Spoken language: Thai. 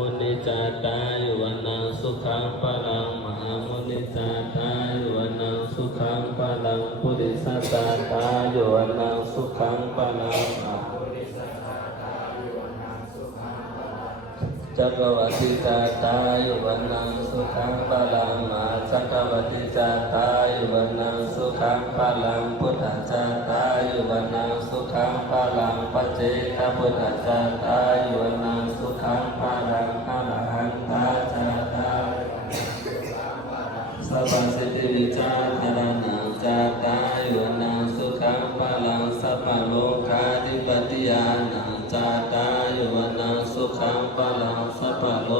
มุนิจาตายุวนังสุขังพลังมหามุนิจาตายุวนังสุขังพลังปุริสตาตายุวนังสุขังพลังจักรวัติจาตายุวนังสุขังพลังมาจักรวัติจาตายุวนังสุขังพลังพุทธจาตายุวนังสุขังพลังปัจเจกพุทธจาตายุวนังสุขังพลังอรหันตาจาตาสัพพสิทธิวิจาธารนังจาตายุวนังสุขังพลังสัพพโลกาธิปติยานังจาตายุวนังสุขังพลังสัพพโล